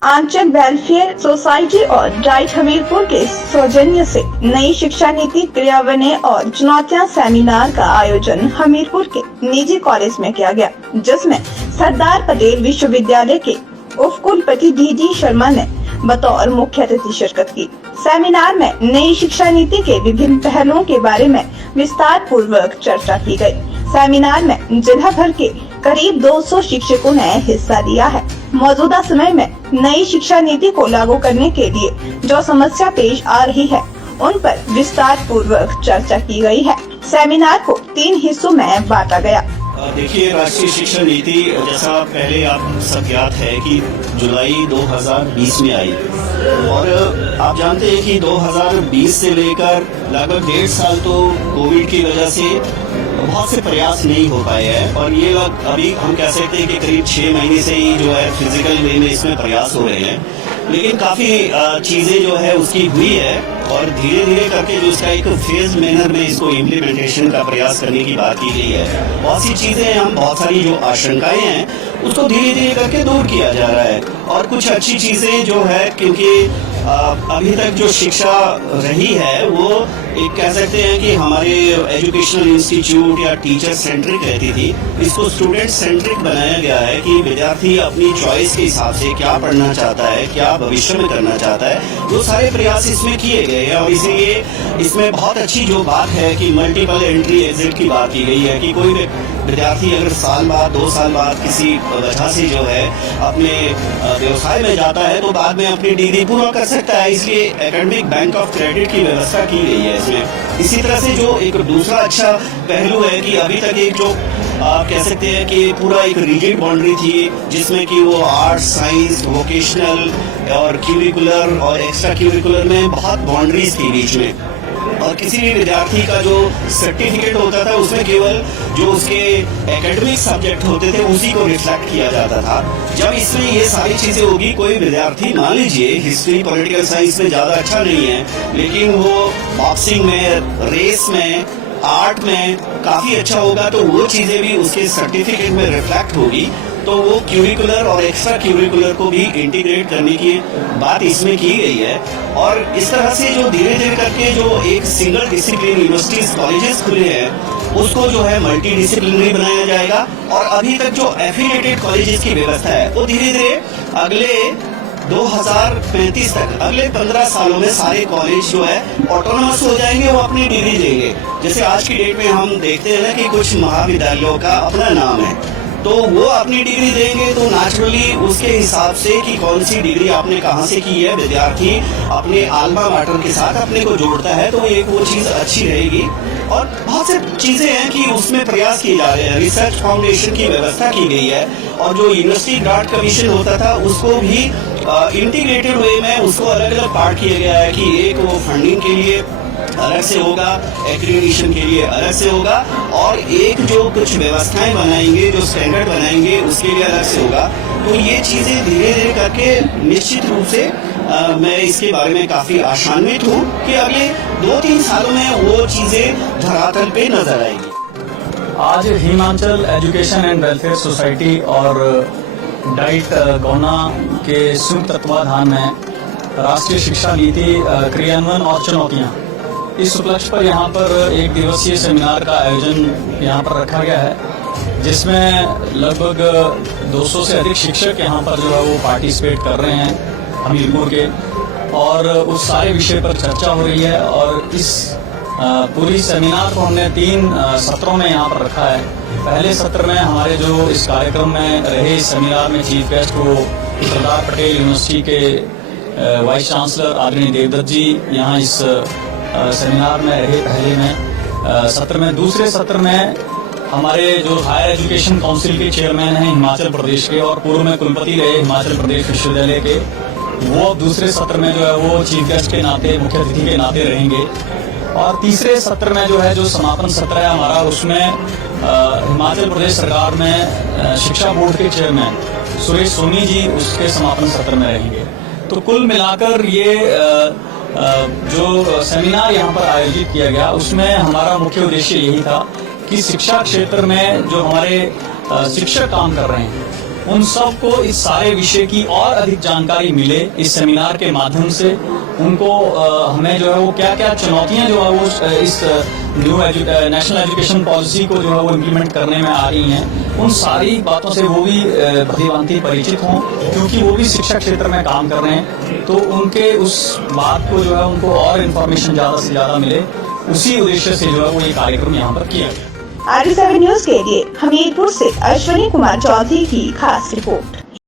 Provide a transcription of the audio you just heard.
आंचल welfare society और diet Hamirpur के सौजन्य से नई शिक्षा नीति क्रियान्वयन और चुनौतियां सेमिनार का आयोजन हमीरपुर के निजी कॉलेज में किया गया, जिसमें सरदार पटेल विश्वविद्यालय के उप कुलपति डी शर्मा ने बतौर मुख्य अतिथि शिरकत की। सेमिनार में नई शिक्षा नीति के विभिन्न पहलुओं के बारे में विस्तार पूर्वक चर्चा की गई। सेमिनार में जिला भर के करीब 200 शिक्षकों ने हिस्सा लिया है। मौजूदा समय में नई शिक्षा नीति को लागू करने के लिए जो समस्या पेश आ रही है, उन पर विस्तार पूर्वक चर्चा की गई है। सेमिनार को 3 हिस्सों में बांटा गया। देखिए, राष्ट्रीय शिक्षा नीति जैसा पहले आप सब ज्ञात है कि जुलाई 2020 में आई और आप जानते हैं कि 2020 से लेकर लगभग 1.5 साल तो कोविड की वजह से बहुत से प्रयास नहीं हो पाए हैं और ये अभी हम कह सकते हैं कि करीब 6 महीने से ही जो है फिजिकल वे में इसमें प्रयास हो रहे हैं, लेकिन काफी चीजें जो है उसकी हुई है और धीरे धीरे करके जो इसका एक फेज मैनर में इसको इम्प्लीमेंटेशन का प्रयास करने की बात की गई है। बहुत सी चीजें हम बहुत सारी जो आशंकाएं हैं उसको धीरे धीरे करके दूर किया जा रहा है और कुछ अच्छी चीजें जो है, क्योंकि अभी तक जो शिक्षा रही है वो एक कह सकते हैं कि हमारे एजुकेशनल इंस्टीट्यूट या टीचर सेंट्रिक रहती थी, इसको स्टूडेंट सेंट्रिक बनाया गया है कि विद्यार्थी अपनी चॉइस के हिसाब से क्या पढ़ना चाहता है, क्या भविष्य में करना चाहता है, वो सारे प्रयास इसमें किए गए हैं। और इसीलिए इसमें बहुत अच्छी जो बात है कि मल्टीपल एंट्री एग्जिट की बात की गई है कि कोई विद्यार्थी अगर साल बाद 2 साल बाद किसी वजह से जो है अपने व्यवसाय में जाता है तो बाद में अपनी डिग्री पूरा कर सकता है। इसलिए एकेडमिक बैंक ऑफ क्रेडिट की व्यवस्था की गई है इसमें। इसी तरह से जो एक दूसरा अच्छा पहलू है कि अभी तक एक जो आप कह सकते हैं कि पूरा एक रिजिड बाउंड्री थी जिसमें कि वो आर्ट्स, साइंस, वोकेशनल और क्यूरिकुलर और एक्स्ट्रा क्यूरिकुलर में बहुत बाउंड्रीज थी बीच में, और किसी भी विद्यार्थी का जो सर्टिफिकेट होता था उसमें केवल जो उसके एकेडमिक सब्जेक्ट होते थे उसी को रिफ्लेक्ट किया जाता था। जब इसमें ये सारी चीजें होगी, कोई विद्यार्थी मान लीजिए हिस्ट्री पॉलिटिकल साइंस में ज्यादा अच्छा नहीं है लेकिन वो बॉक्सिंग में, रेस में, आर्ट में काफी अच्छा होगा तो वो चीजें भी उसके सर्टिफिकेट में रिफ्लेक्ट होगी, तो वो क्यूरिकुलर और एक्स्ट्रा क्यूरिकुलर को भी इंटीग्रेट करने की बात इसमें की गई है। और इस तरह से जो धीरे धीरे करके जो एक सिंगल डिसिप्लिन यूनिवर्सिटीज कॉलेजेस खुले हैं उसको जो है मल्टी डिसिप्लिनरी बनाया जाएगा। और अभी तक जो एफिलिएटेड कॉलेजेस की व्यवस्था है वो धीरे धीरे अगले 2035 तक, अगले 15 सालों में सारे कॉलेज जो है ऑटोनोमस हो जाएंगे, वो अपनी डिग्री देंगे। जैसे आज की डेट में हम देखते हैं ना कि कुछ महाविद्यालयों का अपना नाम है, तो वो अपनी डिग्री देंगे तो नेचुरली उसके हिसाब से कि कौन सी डिग्री आपने कहाँ से की है, विद्यार्थी अपने आल्मा मैटर के साथ अपने को जोड़ता है तो एक वो चीज अच्छी रहेगी। और बहुत से चीजें हैं कि उसमें प्रयास किए जा रहे हैं, रिसर्च फाउंडेशन की व्यवस्था की गई है और जो यूनिवर्सिटी ग्रांट कमीशन होता था उसको भी इंटीग्रेटेड वे में उसको अलग अलग पार्ट किया गया है कि एक वो फंडिंग के लिए अलग से होगा, एक्रीडिटेशन के लिए अलग से होगा और एक जो कुछ व्यवस्थाएं बनाएंगे, जो स्टैंडर्ड बनाएंगे उसके लिए अलग से होगा। तो ये चीजें धीरे धीरे करके निश्चित रूप से मैं इसके बारे में काफी आशान्वित हूँ कि अगले 2-3 सालों में वो चीजें धरातल पे नजर आएगी। आज Himachal education and welfare society और डाइट गौना के संयुक्त तत्वाधान में राष्ट्रीय शिक्षा नीति क्रियान्वयन और चुनौतियां, इस उपलक्ष्य पर यहाँ पर एक दिवसीय सेमिनार का आयोजन यहाँ पर रखा गया है, जिसमें लगभग 200 से अधिक शिक्षक यहाँ पर जो है वो पार्टिसिपेट कर रहे हैं हमीरपुर के, और उस सारे विषय पर चर्चा हो रही है। और इस पूरी सेमिनार को हमने 3 सत्रों में यहाँ पर रखा है। पहले सत्र में हमारे जो इस कार्यक्रम में रहे, इस सेमिनार में चीफ गेस्ट को सरदार पटेल यूनिवर्सिटी के वाइस चांसलर आदरणीय देवदत्त जी यहाँ इस सेमिनार में रहे पहले में सत्र में। दूसरे सत्र में हमारे जो हायर एजुकेशन काउंसिल के चेयरमैन हैं हिमाचल प्रदेश के और पूर्व में कुलपति रहे हिमाचल प्रदेश विश्वविद्यालय के, वो दूसरे सत्र में जो है वो चीफ गेस्ट के नाते, मुख्य अतिथि के नाते रहेंगे। और तीसरे सत्र में जो है जो समापन सत्र है हमारा, उसमें हिमाचल प्रदेश सरकार में शिक्षा बोर्ड के चेयरमैन सुरेश सोनी जी उसके समापन सत्र में रहेंगे। तो कुल मिलाकर ये जो सेमिनार यहाँ पर आयोजित किया गया उसमें हमारा मुख्य उद्देश्य यही था कि शिक्षा क्षेत्र में जो हमारे शिक्षक काम कर रहे हैं उन सबको इस सारे विषय की और अधिक जानकारी मिले इस सेमिनार के माध्यम से। उनको हमें जो है वो क्या क्या चुनौतियां जो है वो इस न्यू नेशनल एजुकेशन पॉलिसी को जो है वो इम्प्लीमेंट करने में आ रही हैं, उन सारी बातों से वो भी भलीभांति परिचित हों, क्योंकि वो भी शिक्षा क्षेत्र में काम कर रहे हैं। तो उनके उस बात को जो है उनको और इन्फॉर्मेशन ज़्यादा से ज़्यादा मिले, उसी उद्देश्य से जो है वो ये कार्यक्रम यहाँ पर किया गया। RV7 न्यूज के लिए हमीरपुर से अश्विनी कुमार चौधरी की खास रिपोर्ट।